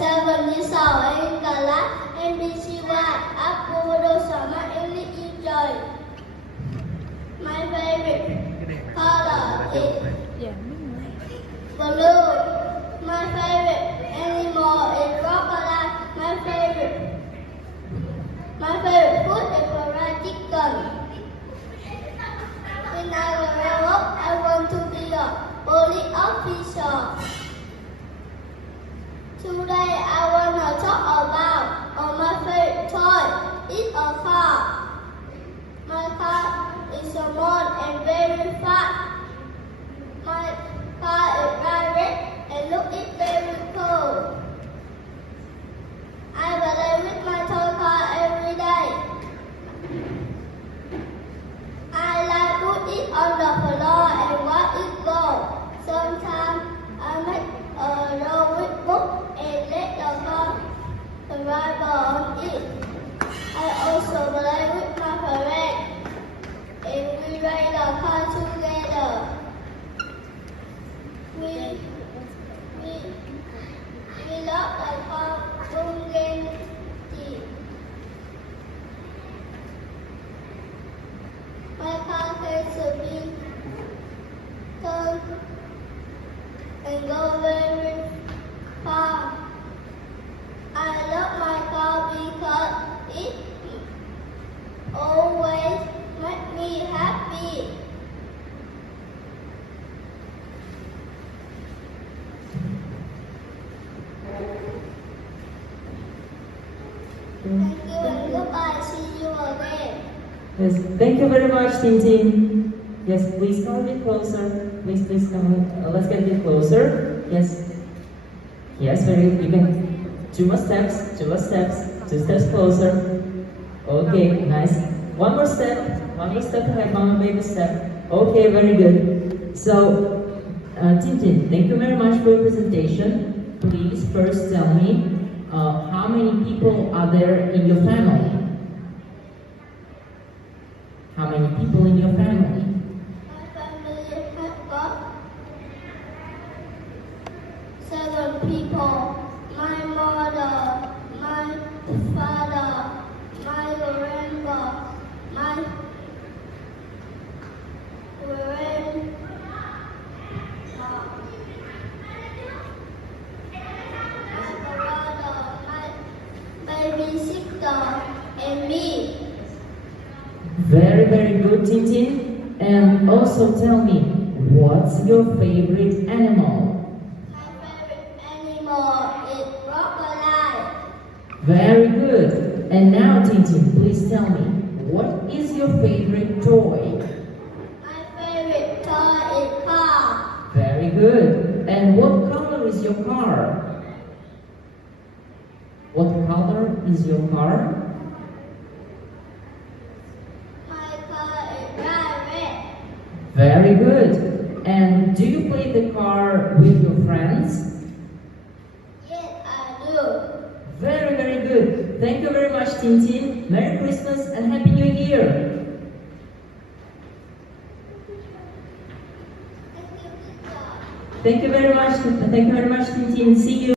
7 years old and in class MBCY Apollo Summer English Enjoy. My favorite color is blue. My favorite animal is crocodile. My favorite food is fried chicken. When I grow up, I want to be a police officer. Today I want to talk about my favorite toy. It's a car. My car is small and very fast. My car is very red and look it very cool. I play with my toy car every day. I like put it on the floor and watch it go. Sometimes I make a roll with book and let the car drive on it. I also play with my parents and we ride the car together. We love the car Bungenji. My car can spin, turn, and go very far. I love my car because it always makes me happy. Thank you and goodbye. See you again. Yes, thank you very much, Tintin. Yes, please come a bit closer. Please come. Let's get a bit closer. Yes. Yes, very good. You can 2 more steps, 2 steps closer. Okay, nice. One more step ahead, one more baby step. Okay, very good. So, Tintin, thank you very much for your presentation. Please first tell me how many people are there in your family? How many people in your family? My family has got 7 people. My mother, my father, my grandpa, my brother, my baby sister, and me. Very, very good, Tintin. And also tell me, what's your favorite animal? My favorite animal is crocodile. Very good. And now, Tintin, please tell me, what is your favorite toy? My favorite toy is car. Very good. And what color is your car? What color is your car? My car is bright red. Very good. And do you play the car with your friends? Yes, I do. Very, very good. Thank you very much, Tintin. Merry Christmas and Happy New Year. Thank you, teacher. Thank you very much, Tintin. See you.